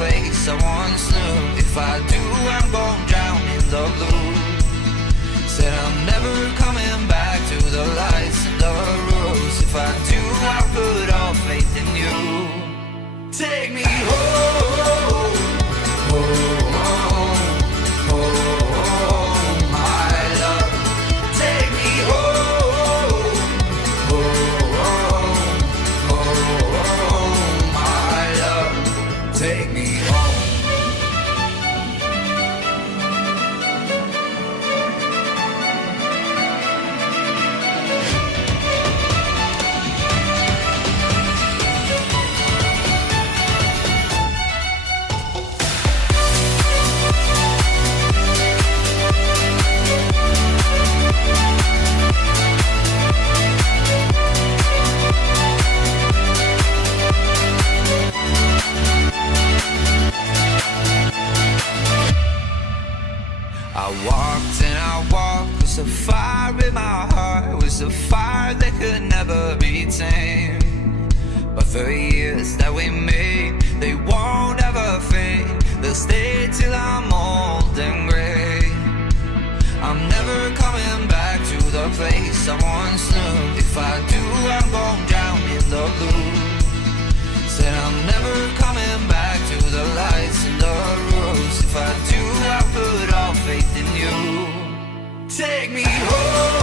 place I once knew. If I do, I'm gonna drown in the blue. Said I'm never coming back to the lights and the rules. If I do, I'll put all faith in you. Take me home, home, home, my love. Take me home, home, home, my love. Take me home. I walked and I walked with a fire in my heart. It was a fire that could never be tamed. But the years that we made, they won't ever fade. They'll stay till I'm old and gray. I'm never coming back to the place I once knew. If I do, I'm gonna drown in the blue. Said I'm never coming back to the lights and the rules. If I do, I'll put all faith in you. Take me home.